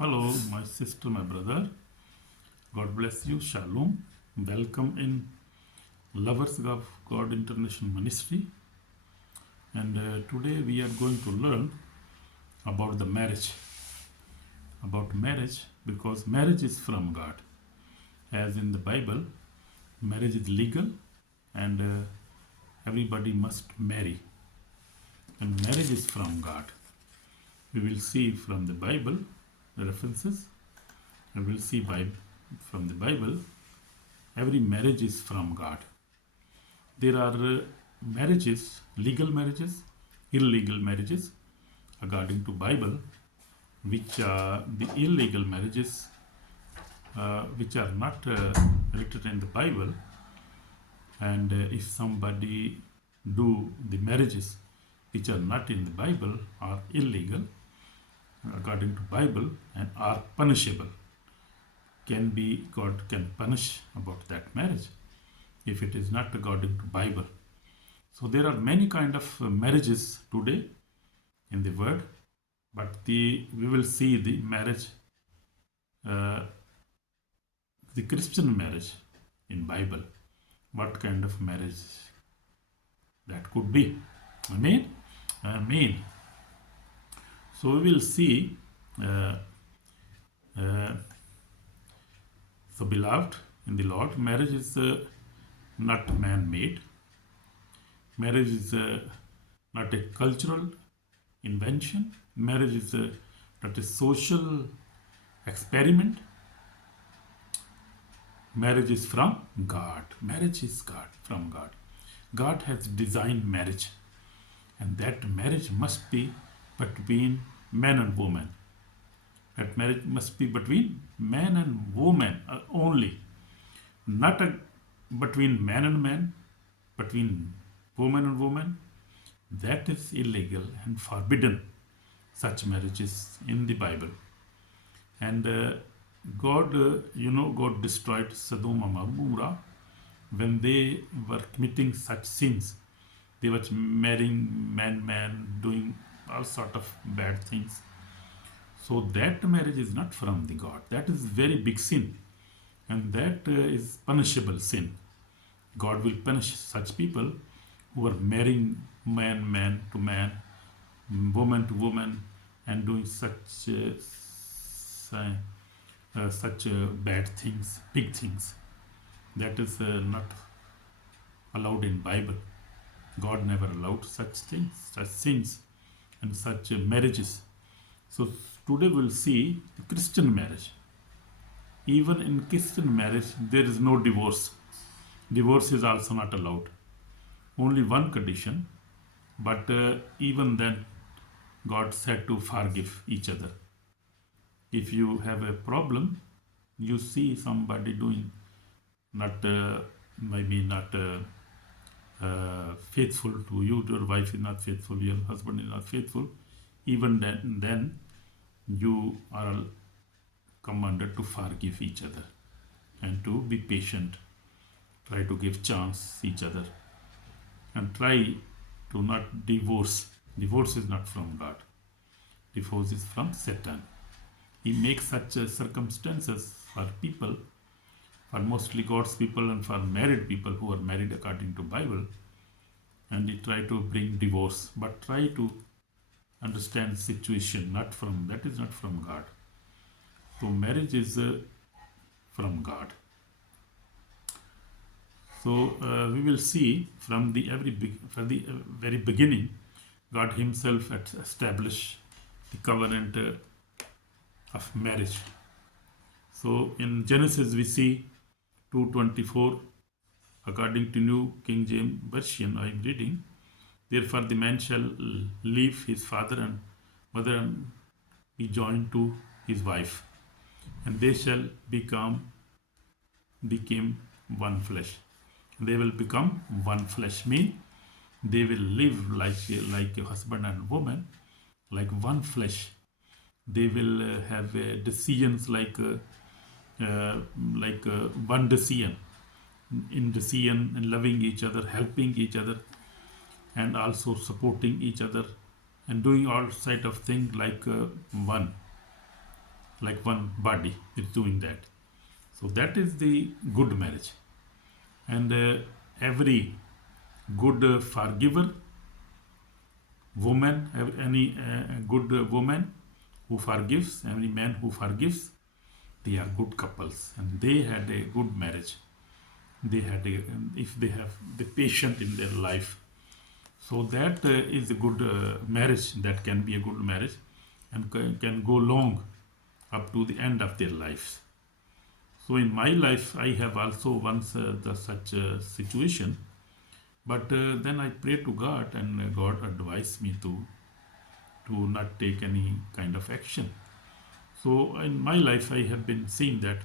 Hello, my sister, my brother. God bless you. Shalom. Welcome in Lovers of God International Ministry. And today we are going to learn about the marriage. About marriage, because marriage is from God. As in the Bible, marriage is legal and everybody must marry. And marriage is from God. We will see from the Bible the references. And we will see from the Bible every marriage is from God. There are marriages, legal marriages, illegal marriages, according to Bible, which are the illegal marriages, which are not written in the Bible. And if somebody do the marriages which are not in the Bible are illegal, according to Bible, and are punishable. God can punish about that marriage if it is not according to Bible. So there are many kind of marriages today in the world, but we will see the marriage, the Christian marriage in Bible, what kind of marriage that could be. Amen. Amen. So we will see. So beloved in the Lord, marriage is not man-made. Marriage is not a cultural invention. Marriage is not a social experiment. Marriage is from God. Marriage is God, from God. God has designed marriage, and that marriage must be between man and woman. That marriage must be between man and woman only, not between man and man, between woman and woman. That is illegal and forbidden, such marriages in the Bible. And God, God destroyed Sodom and Gomorrah when they were committing such sins. They were marrying man, doing all sort of bad things. So that marriage is not from the God. That is very big sin, and that is punishable sin. God will punish such people who are marrying man to man, woman to woman, and doing such bad things, big things. That is not allowed in Bible. God never allowed such things, such sins, and such marriages. So today we'll see the Christian marriage. Even in Christian marriage, there is no divorce. Divorce is also not allowed. Only one condition, but even then, God said to forgive each other. If you have a problem, you see somebody doing not faithful to you, your wife is not faithful, your husband is not faithful, even then you are commanded to forgive each other and to be patient. Try to give chance each other and try to not divorce. Divorce is not from God. Divorce is from Satan. He makes such circumstances for people, for mostly God's people and for married people who are married according to Bible, and he try to bring divorce, but try to understand the situation. That is not from God. So marriage is from God. So we will see from the very beginning, God Himself established the covenant of marriage. So in Genesis we see 2:24, according to New King James Version I am reading. Therefore the man shall leave his father and mother and be joined to his wife, and they shall became one flesh. They will become one flesh, mean they will live like a husband and woman, like one flesh. They will have decisions like one decision, in decision, and loving each other, helping each other, and also supporting each other, and doing all side of things like one. like one body is doing that. So that is the good marriage. And every good forgiver woman, any good woman who forgives, any man who forgives, they are good couples and they had a good marriage. They had a, if they have the patient in their life, so that is a good marriage. That can be a good marriage and can go long up to the end of their lives. So in my life I have also once such a situation, but then I pray to God and God advised me to not take any kind of action. So in my life I have been seeing that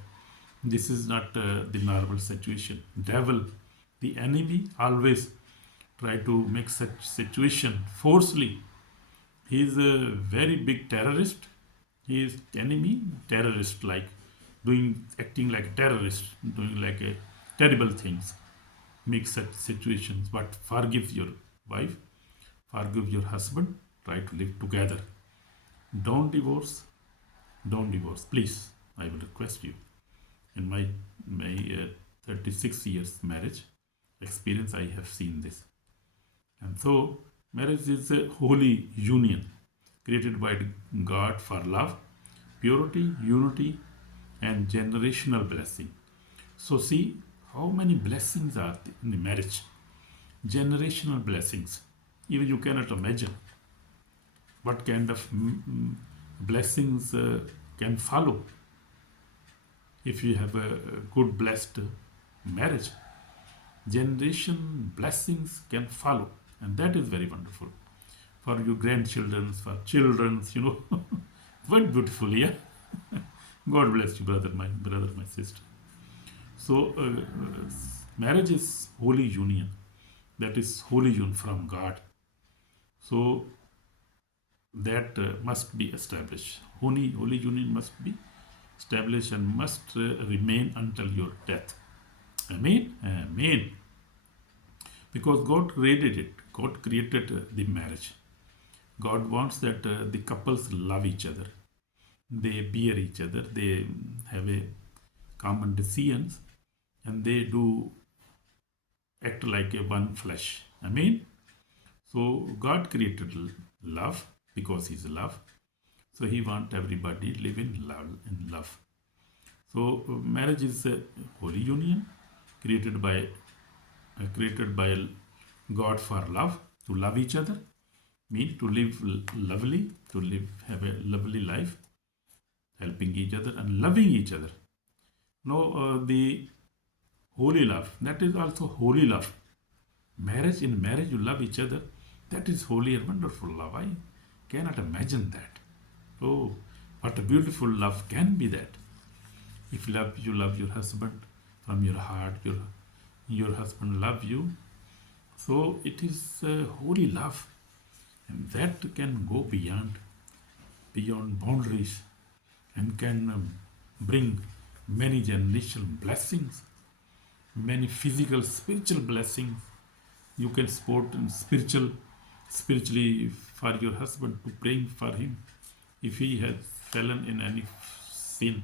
this is not the normal situation. Devil, the enemy, always try to make such situation forcefully. He is a very big terrorist. He is enemy terrorist, like acting like a terrorist, doing like a terrible things, make such situations. But forgive your wife, forgive your husband, try to live together. Don't divorce, don't divorce, please. I will request you. In my 36 years marriage experience, I have seen this. And so marriage is a holy union created by God for love, purity, unity, and generational blessing. So see how many blessings are in the marriage. Generational blessings. Even you cannot imagine what kind of blessings can follow if you have a good blessed marriage. Generation blessings can follow, and that is very wonderful for your grandchildren, for children's, what beautiful, yeah. God bless you, brother, my sister. So marriage is holy union, that is holy union from God. So that must be established. Holy union must be established and must remain until your death. Amen. Amen. Because God created it. God created the marriage. God wants that the couples love each other. They bear each other. They have a common decisions, and they do act like a one flesh. Amen. So God created love because He's love. So He wants everybody live in love. So marriage is a holy union created by God for love, to love each other, mean to live lovely, have a lovely life, helping each other and loving each other. Now the holy love, that is also holy love. In marriage you love each other, that is holy and wonderful love. I cannot imagine that. Oh, what a beautiful love can be that. If you love your husband from your heart, your husband love you. So it is holy love, and that can go beyond boundaries and can bring many generational blessings, many physical, spiritual blessings. You can support spiritually for your husband, to praying for him if he has fallen in any sin.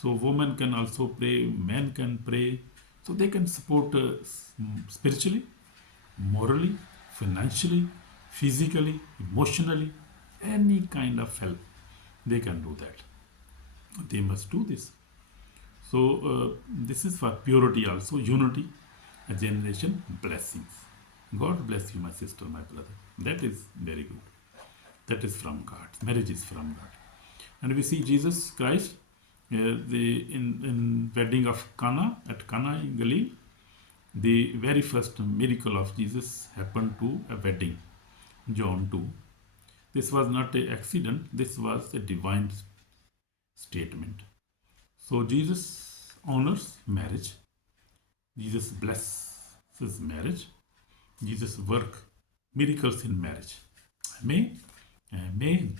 So women can also pray, men can pray, so they can support spiritually, morally, financially, physically, emotionally, any kind of help. They can do that. They must do this. So this is for purity also, unity, a generation, blessings. God bless you, my sister, my brother. That is very good. That is from God. Marriage is from God. And we see Jesus Christ in wedding of at Cana in Galilee. The very first miracle of Jesus happened to a wedding, John 2. This was not an accident, this was a divine statement. So Jesus honors marriage. Jesus blesses marriage. Jesus work miracles in marriage. Amen. Amen.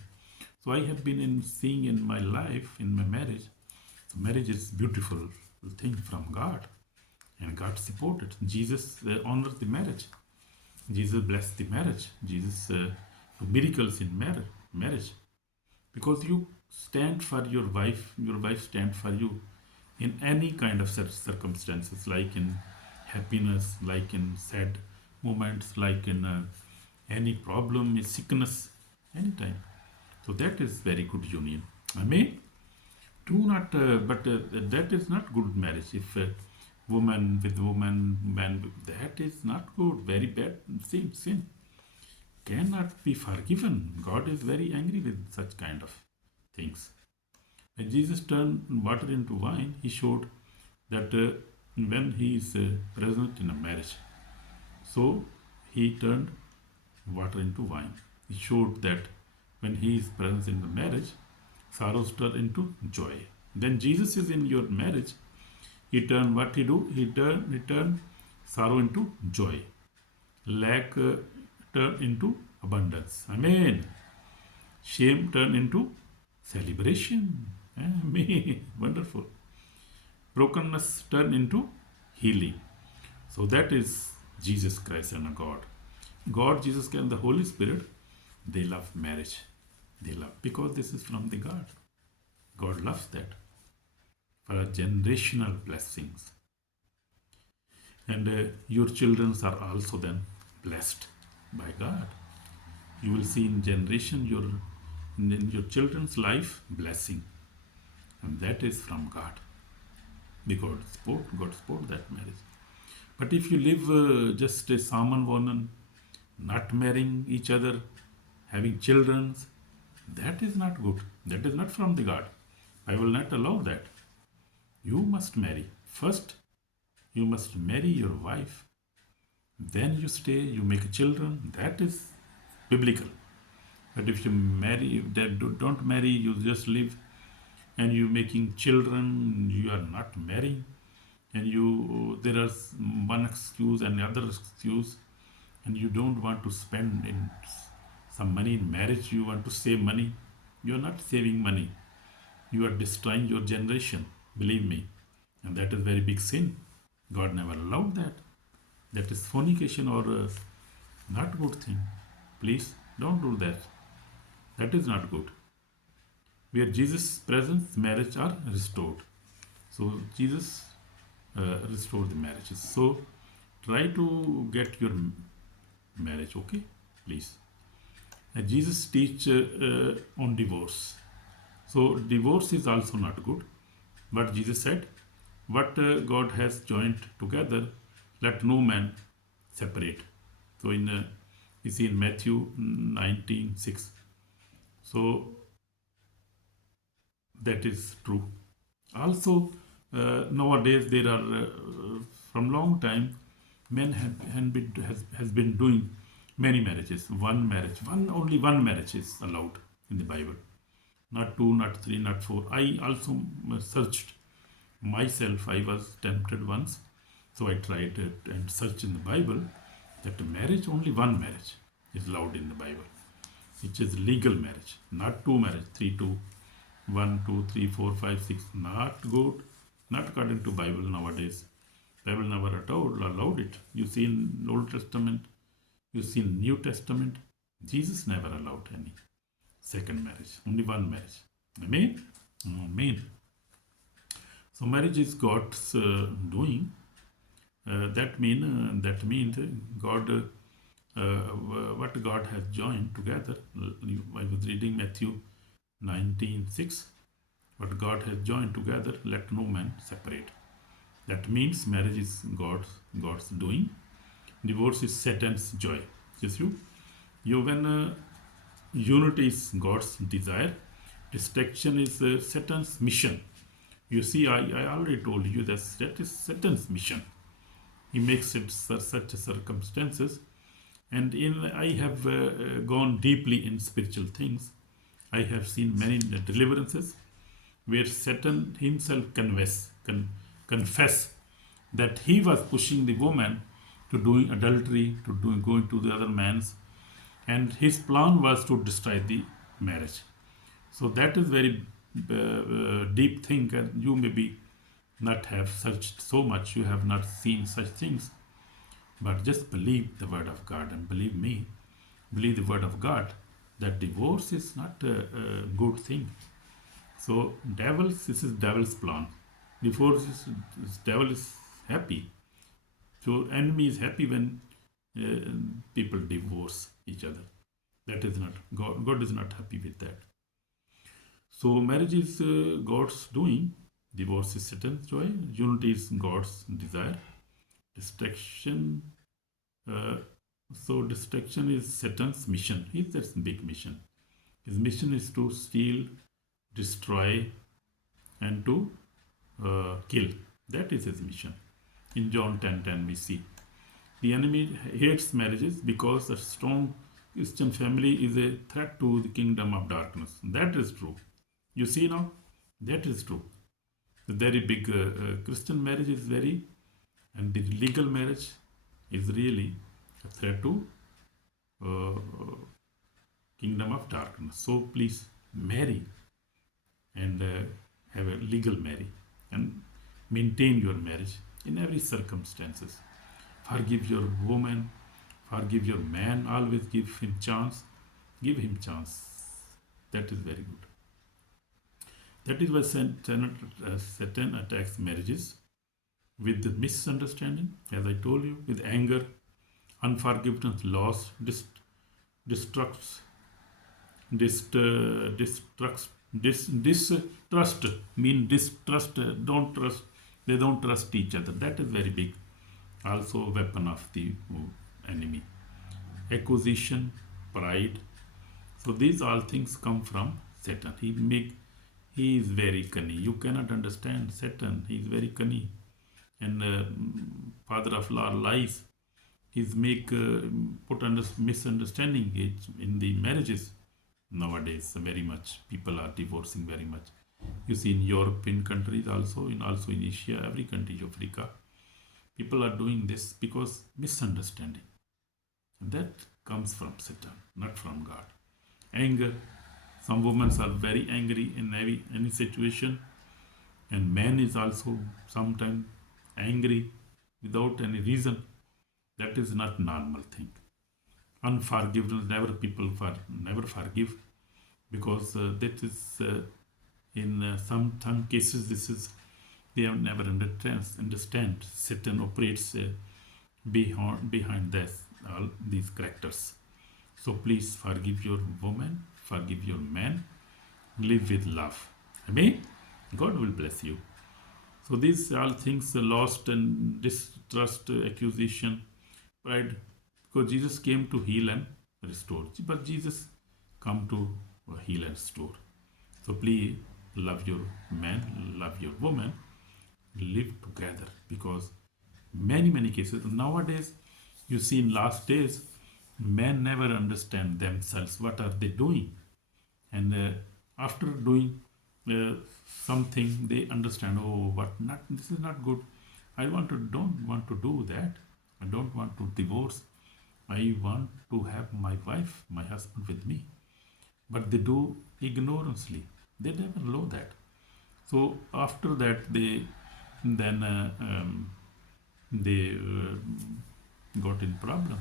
So I have been seeing in my life, in my marriage. So marriage is beautiful thing from God, and God supported. Jesus honors the marriage. Jesus blessed the marriage. Jesus do miracles in marriage, because you stand for your wife stand for you in any kind of circumstances, like in happiness, like in sad moments, like in any problem, in sickness, anytime. So that is very good union. Amen. Do not, that is not good marriage. If woman with woman, man, that is not good. Very bad sin cannot be forgiven. God is very angry with such kind of things. When Jesus turned water into wine, he showed that when he is present in a marriage, so he turned water into wine. He showed that when he is present in the marriage, sorrows turn into joy. Then Jesus is in your marriage. He turned what he do? He turned sorrow into joy, lack turn into abundance. Amen. Shame turn into celebration. Amen. Wonderful. Brokenness turn into healing. So that is Jesus Christ and God. God, Jesus Christ, and the Holy Spirit, they love marriage. They love because this is from the God. God loves that for a generational blessings. And your children are also then blessed by God. You will see in generation in your children's life blessing, and that is from God. Because God support that marriage. But if you live just a Saman Vonan, not marrying each other, having children, that is not good. That is not from the God. I will not allow that. You must marry. First, you must marry your wife. Then you stay, you make children. That is biblical. But if you marry, don't marry, you just live, and you making children, you are not marrying, and there is one excuse and the other excuse, and you don't want to spend in some money in marriage, you want to save money. You are not saving money. You are destroying your generation, believe me. And that is very big sin. God never allowed that. That is fornication or not good thing. Please don't do that. That is not good. Where Jesus' presence, marriage are restored. So Jesus restored the marriages. So try to get your marriage, okay? Please. Jesus teach on divorce. So divorce is also not good. But Jesus said, what God has joined together, let no man separate. So you see in Matthew 19:6. So that is true. Also, nowadays there are from long time men has been doing many marriages. Only one marriage is allowed in the Bible. Not two, not three, not four. I also searched myself. I was tempted once, so I tried it and searched in the Bible that only one marriage is allowed in the Bible, which is legal marriage, not two marriage, 3, 2, 1, 2, 3, 4, 5, 6. Not good, not according to Bible nowadays. Bible never allowed it. You see in Old Testament, you see in New Testament, Jesus never allowed any second marriage, only one marriage. Amen? Amen. So marriage is God's doing. That means God, what God has joined together. I was reading Matthew 19:6. What God has joined together, let no man separate. That means marriage is God's doing. Divorce is Satan's joy. Yes, when unity is God's desire, destruction is Satan's mission. You see, I already told you that is Satan's mission. He makes it such circumstances, and I have gone deeply in spiritual things. I have seen many deliverances where Satan himself confess that he was pushing the woman to doing adultery, going to the other man's, and his plan was to destroy the marriage. So that is very deep thing, and you maybe not have searched so much, you have not seen such things, but just believe the word of God, and believe the word of God, that divorce is not a good thing. So this is devil's plan. Before this devil is happy. So enemy is happy when people divorce each other. That is not God. God is not happy with that. So marriage is God's doing. Divorce is Satan's joy. Unity is God's desire. Destruction. Uh, destruction is Satan's mission. That's a big mission. His mission is to steal, destroy, and to kill. That is his mission. In John 10:10 we see the enemy hates marriages because a strong Christian family is a threat to the kingdom of darkness. That is true. You see now, that is true. The very big Christian marriage is very, and the legal marriage is really a threat to uh, kingdom of darkness. So please marry and have a legal marriage and maintain your marriage in every circumstances. Forgive your woman, forgive your man, always give him chance. Give him chance. That is very good. That is why Satan attacks marriages with the misunderstanding, as I told you, with anger, unforgiveness, loss, distrust, distrust, mean distrust, don't trust, they don't trust each other. That is very big. Also weapon of the enemy. Acquisition, pride. So these all things come from Satan. He is very cunning. You cannot understand Satan. He is very cunning. And father of lies. He's put under misunderstanding in the marriages nowadays very much. People are divorcing very much. You see in European countries also in Asia, every country, Africa, people are doing this because misunderstanding. And that comes from Satan, not from God. Anger. Some women are very angry in any situation, and man is also sometimes angry without any reason. That is not normal thing. Unforgiveness, never forgive, because that is in some cases they have never understand. Satan operates behind all these characters. So please forgive your woman, forgive your man, live with love. Amen. God will bless you. So these all things, lost and distrust, accusation, pride, because Jesus came to heal and restore. But Jesus come to heal and restore. So please love your man, love your woman, live together, because many cases nowadays you see in last days men never understand themselves what are they doing, and after doing something they understand, oh, this is not good. Don't want to do that. I don't want to divorce. I want to have my wife, my husband with me. But they do ignorantly. They never know that. So after that they got in problem,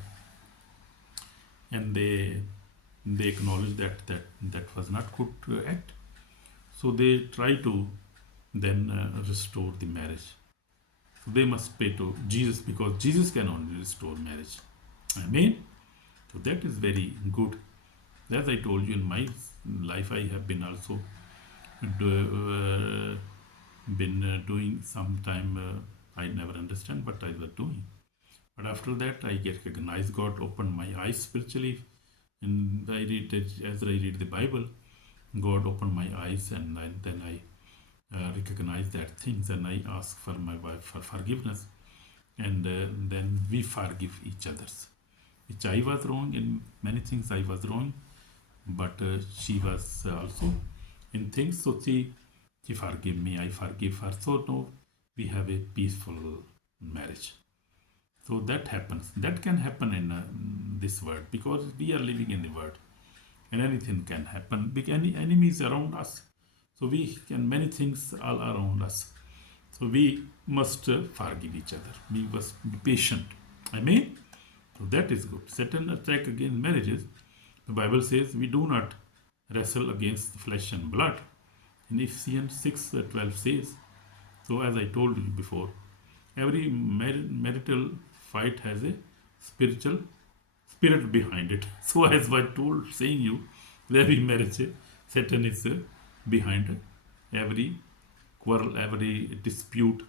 and they acknowledge that was not good act. So they try to then restore the marriage. So they must pray to Jesus, because Jesus can only restore marriage. Amen. So that is very good. As I told you, in my life I have been also doing sometime. I never understand what I was doing. But after that, I get recognized. God opened my eyes spiritually, and as I read the Bible, God opened my eyes, and then I recognize that things, and I ask for my wife for forgiveness, and then we forgive each others. Which I was wrong in many things. I was wrong, but she was also in things. So she forgive me. I forgive her. So now we have a peaceful marriage. So that happens. That can happen in this world, because we are living in the world, and anything can happen. Big enemies around us. So many things all around us. So we must forgive each other. We must be patient. Amen. So that is good. Satan attack against marriages. The Bible says we do not wrestle against flesh and blood. In Ephesians 6:12 says, so as I told you before, every marital fight has a spiritual spirit behind it. So as I told, saying you, every marriage, Satan is behind every quarrel, every dispute.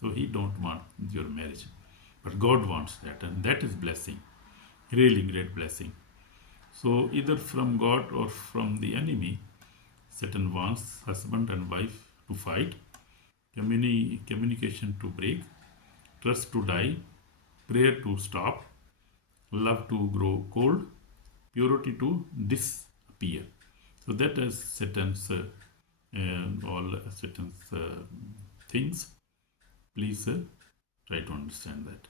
So he don't want your marriage. But God wants that, and that is blessing, really great blessing. So either from God or from the enemy, Satan wants husband and wife to fight, communication to break, trust to die, prayer to stop, love to grow cold, purity to disappear. So that is Satan's all Satan's things. Please try to understand that.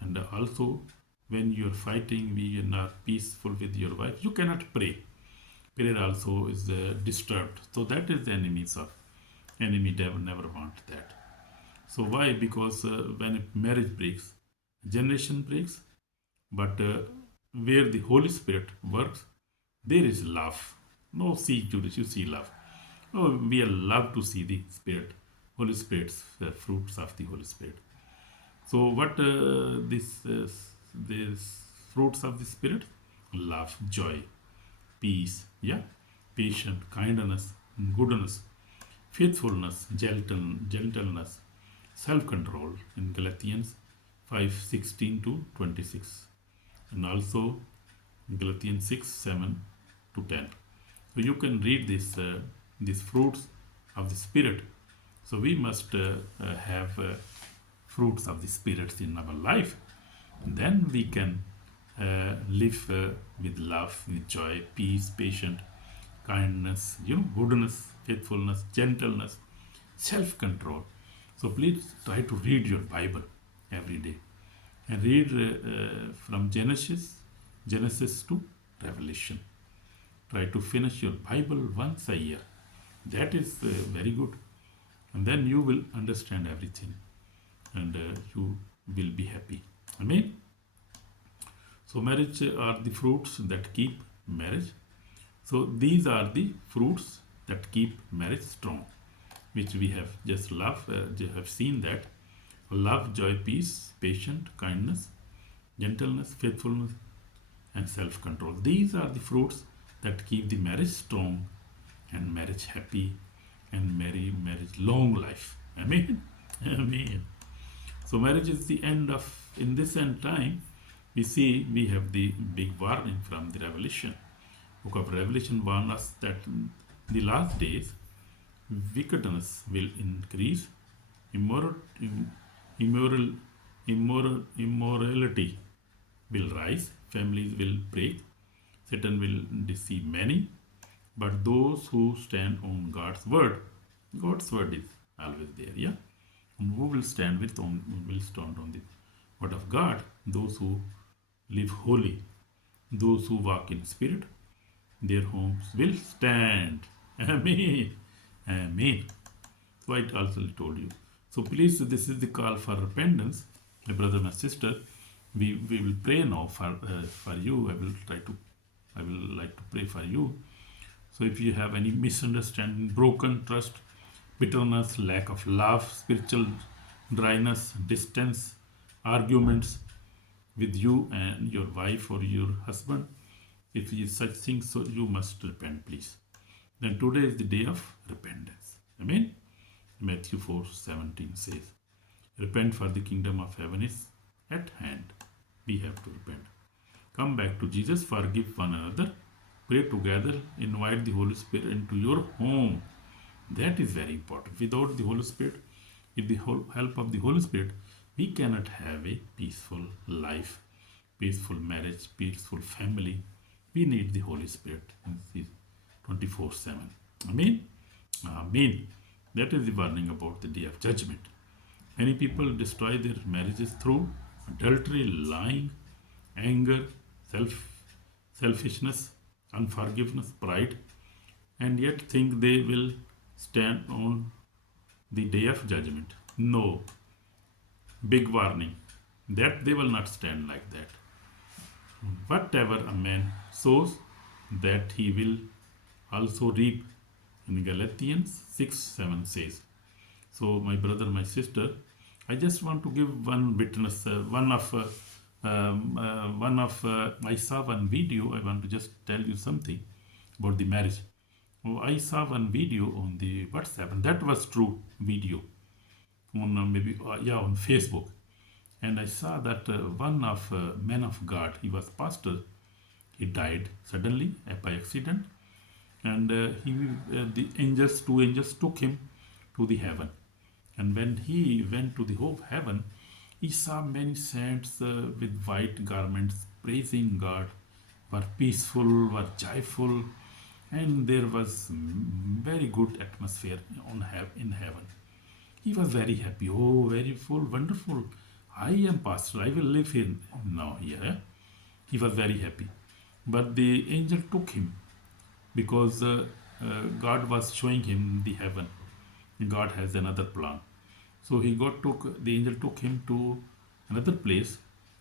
And also, when you are fighting, we are not peaceful with your wife, you cannot pray. Prayer also is disturbed. So that is the enemies of enemy. Never want that. So why? Because when a marriage breaks, generation breaks, but where the Holy Spirit works, there is love. No, see, Judas, you see love. Oh, we are love to see the Spirit, Holy Spirit's fruits of the Holy Spirit. So what this fruits of the Spirit? Love, joy, peace, yeah, patience, kindness, goodness, faithfulness, gentleness, self-control in Galatians 5:16 to 26, and also Galatians 6:7 to 10. So you can read these fruits of the Spirit. So we must have fruits of the Spirit in our life. And then we can live with love, with joy, peace, patience, kindness, goodness, faithfulness, gentleness, self-control. So please try to read your Bible every day and read from Genesis to Revelation. Try to finish your Bible once a year. That is very good. And then you will understand everything and you will be happy. Amen. So marriage are the fruits that keep marriage. So these are the fruits that keep marriage strong, which we have just have seen that love, joy, peace, patience, kindness, gentleness, faithfulness, and self-control. These are the fruits that keep the marriage strong and marriage happy and marriage long life. Amen. Amen. So marriage is the end of, in this end time, we have the big warning from the Revelation. Book of Revelation warns us that in the last days, wickedness will increase, immorality will rise, families will break, Satan will deceive many, but those who stand on God's word is always there, yeah. And who will stand on the word of God? Those who live holy, those who walk in spirit, their homes will stand. Amen. Amen. So I also told you. So please, this is the call for repentance, my brother, my sister. We will pray now for you. I will like to pray for you. So if you have any misunderstanding, broken trust, bitterness, lack of love, spiritual dryness, distance, arguments with you and your wife or your husband, if you such things, so you must repent, please. Then today is the day of repentance. Amen. Matthew 4:17 says, repent, for the kingdom of heaven is at hand. We have to repent. Come back to Jesus, forgive one another, pray together, invite the Holy Spirit into your home. That is very important. Without the Holy Spirit, with the help of the Holy Spirit, we cannot have a peaceful life, peaceful marriage, peaceful family. We need the Holy Spirit 24/7. Amen. Amen. That is the warning about the day of judgment. Many people destroy their marriages through adultery, lying, anger, selfishness, unforgiveness, pride, and yet think they will stand on the day of judgment. No. Big warning that they will not stand like that. Whatever a man sows, that he will also reap. In Galatians 6:7 says. So, my brother, my sister, I just want to give one witness. I saw one video. I want to just tell you something about the marriage. Oh, I saw one video on the WhatsApp, and that was true video on on Facebook. And I saw that one of men of God, he was pastor, he died suddenly by accident, and the angels, two angels, took him to the heaven. And when he went to the heaven, he saw many saints with white garments praising God, were peaceful, were joyful, and there was very good atmosphere in heaven. He was very happy. Oh, very full, wonderful. I am pastor. I will live here now. Yeah, he was very happy. But the angel took him because God was showing him the heaven. God has another plan. So the angel took him to another place,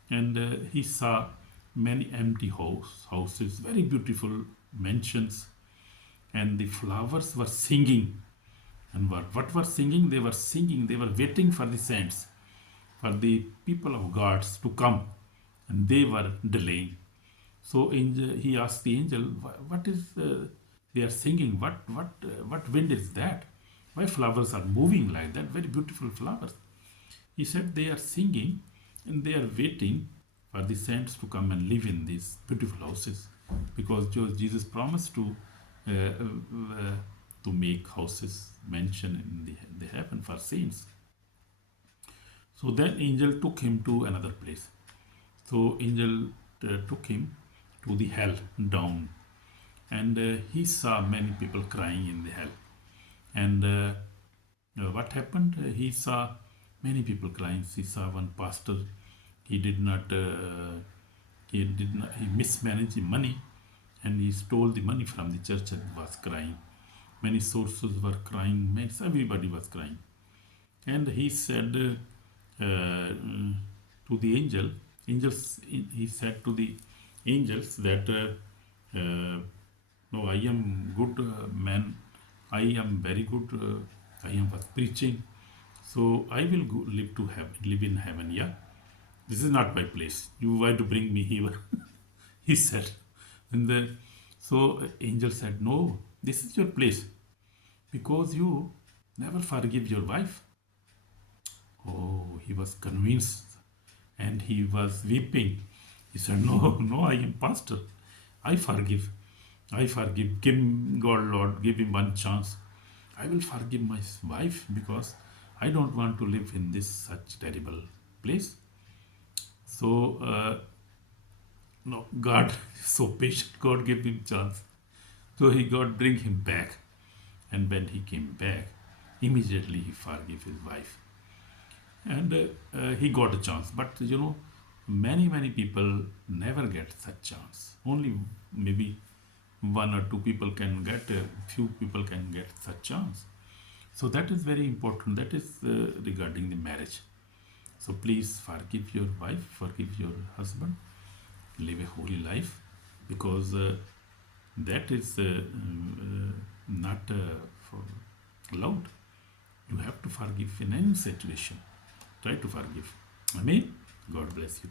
and he saw many empty houses, very beautiful mansions, and the flowers were singing. And what were singing? They were singing. They were waiting for the saints, for the people of God to come, and they were delaying. So he asked the angel, "What is they are singing? What wind is that? Why flowers are moving like that? Very beautiful flowers." He said they are singing and they are waiting for the saints to come and live in these beautiful houses, because Jesus promised to make houses, mansion in the heaven for saints. So then angel took him to another place. So angel took him to the hell down, and he saw many people crying in the hell. And what happened? He saw many people crying. He saw one pastor. He mismanaged the money, and he stole the money from the church and was crying. Many sources were crying. Everybody was crying. And he said to the angels, he said to the angels that, no, I am good man. I am very good. I was preaching. So I will live in heaven. Yeah, this is not my place. You want to bring me here? He said. And so angel said, "No, this is your place, because you never forgive your wife." Oh, he was convinced, and he was weeping. He said, "No, no, I am pastor. I forgive. Give God, Lord, give him one chance. I will forgive my wife, because I don't want to live in this such terrible place." So, no, God is so patient. God gave him chance. So God bring him back. And when he came back, immediately he forgave his wife. And he got a chance. But many people never get such chance. Only maybe one or two people can get, few people can get such chance. So that is very important. That is regarding the marriage. So please forgive your wife, forgive your husband, live a holy life, because that is not allowed. You have to forgive in any situation. Try to forgive. Amen. God bless you.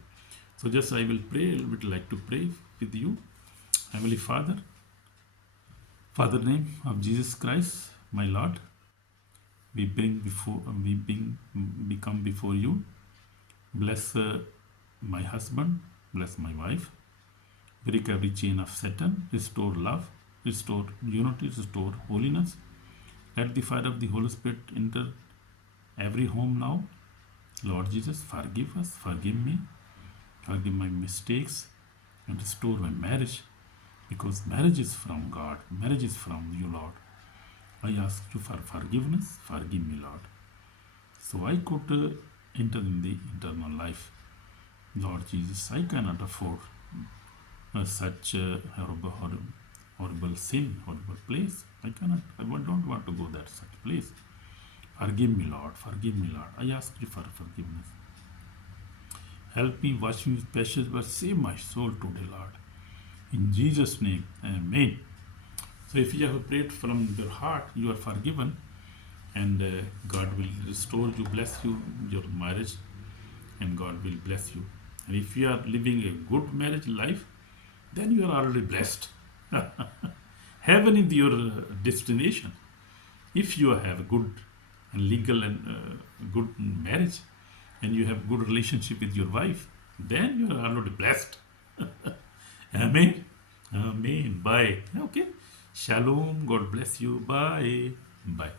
So just I will pray. I would like to pray with you. Heavenly Father, Father, name of Jesus Christ, my Lord, we come before you. Bless my husband, bless my wife, break every chain of Satan, restore love, restore unity, restore holiness. Let the fire of the Holy Spirit enter every home now. Lord Jesus, forgive us, forgive me, forgive my mistakes, and restore my marriage, because marriage is from God, marriage is from you, Lord. I ask you for forgiveness, forgive me, Lord, so I could enter in the eternal life. Lord Jesus, I cannot afford such horrible sin, horrible place. I don't want to go that such place. Forgive me, Lord. Forgive me, Lord. I ask you for forgiveness. Help me, wash me with precious blood. Save my soul today, Lord. In Jesus' name, amen. So if you have prayed from your heart, you are forgiven, and God will restore you, bless you, your marriage, and God will bless you. And if you are living a good marriage life, then you are already blessed. Heaven is your destination. If you have a good and legal and good marriage, and you have good relationship with your wife, then you are already blessed. Amen. Amen. Bye. Okay. Shalom. God bless you. Bye. Bye.